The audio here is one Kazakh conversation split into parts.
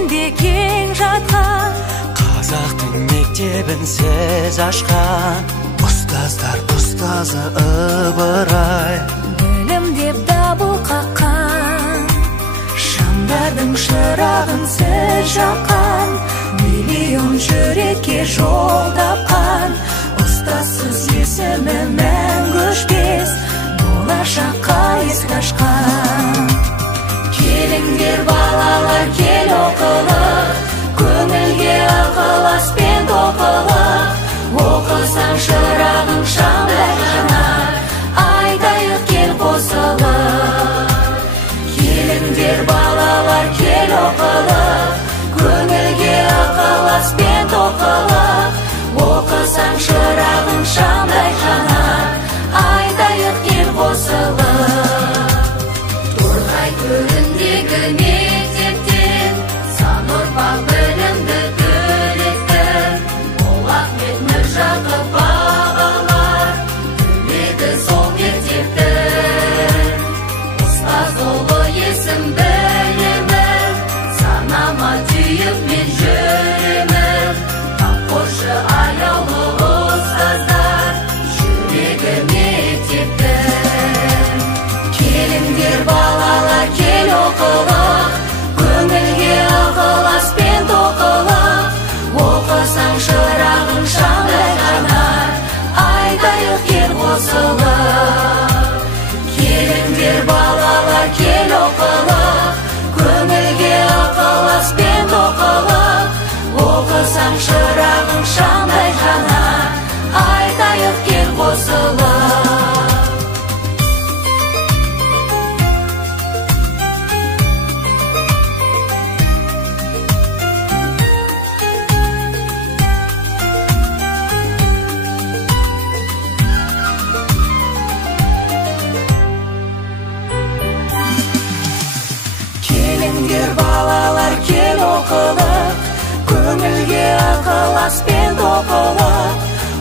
жерінде кең жатқан қазақтың мектебін сіз ашқан ұстаздар ұстазы ыбырай, білім деп дабыл қаққан шамдардың шырағын сіз жаққан, миллион жүрекке жол тапқан ұстазсыз есімі мәңгі өшпес, болашаққа есік ашқан. Келіңдер балалар, кел оқылық, көңілге ықыласпен тоқылық, оқысаң шырағың шамдай жанар, айтайық кел қосылып. Келіңдер балалар, кел оқылық, көңілге ықыласпен тоқылық, оқысаң шырағың шамдай жанар, айтайық кел қосылып. Торғай төріндегі мектептен сан ұрпақ білімді түлетті, ол Ахмет Міржақып ағалар түледі сол мектептің. Ұстаз ұлы есім білімі, санама түйіп мен жүремін, қамқоршы аяулы ұстаздар жүрегі мектептің. Келіңдер балалар, кел оқылық, көңілге ықыласпен тоқылық, оқысаң шырағың шамдай жанар, айтайық кел қосылып. Келіңдер балалар, кел оқылық, көңілге ықыласпен тоқылық, оқысаң шырағың шамдай жанар, айтайық кел қосылып. Келіңдер балалар, кел оқылық, көңілге ықыласпен тоқылық,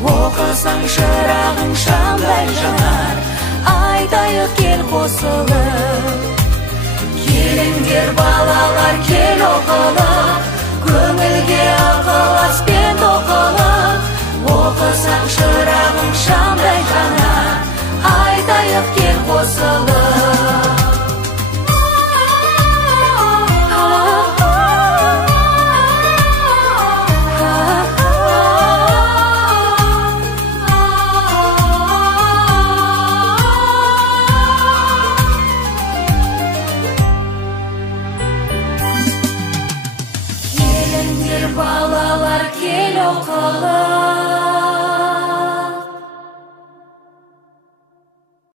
оқысаң шырағың шамдай жанар, айтайық кел қосылып. Келіңдер балалар, кел оқылық, көңілге ықыласпен тоқылық, оқысаң шырағың шамдай жанар, айтайық кел қосылып. Балалар, кел оқылық.